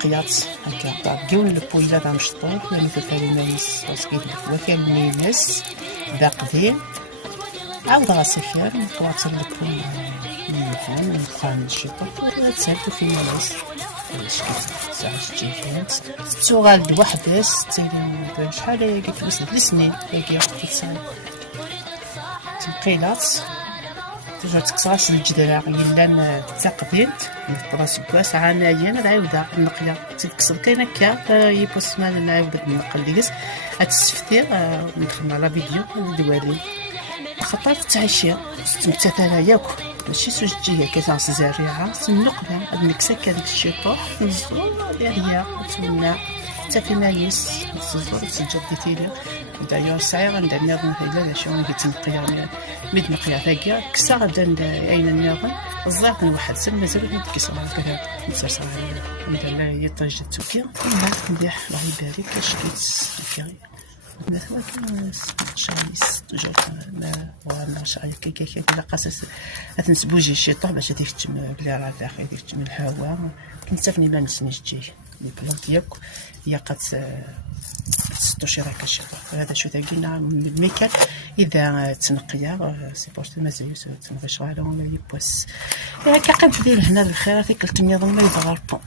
تنقيات هكا طاقيون البويله تاع مشطوط يعني فالنا يس وسكيت وكان مينس باقدين عاود غاسكر نقواصل لكم المفهوم نقام الشيطان تسالتو في ملاس شكيت ساعه تجيكات سؤال وحدس تيري شحال قلت بس 3 سنين هيك وقت تنقيلات ترجع تكسراس الجدرة إلا تقبلت براس كواس عنايا نعاودها النقلة تكسر كاين هكا يبوس ما نعاود النقل ديس هتستفتي ندخل على فيديو دوالي خاطر تعيشي تمثل ياك ماشي سوجتي كتعس زريعة النقلة هاد المكسك هذاك الشيطوح نزول دياليا تمنع حتى في ماليس نزول تسجل ديتيلي دايور ساير عندنا نهيلا شلون كيتنقيا ميد نقيا ثاقيا كسا غدا اين الناغن الزاق واحد سن مازال ما تكسر هكا نسرسر عندنا يطيج التوكيا مليح الله يبارك شكيت هكا مثلا شايس توجور ما وانا شاي كي لا قاسس تنسبوجي الشيطان باش هذيك تجم بلا راه داخل هذيك تجم الهواء كنتفني لا نسني جي البلان ديالك هي قد ستو شراكه الشيطان هذا شو تاقينا من الميكان اذا تنقيا سي بورتو مازال تنغش على يبوس كقد دير هنا الخير فيك التميض ما يضغط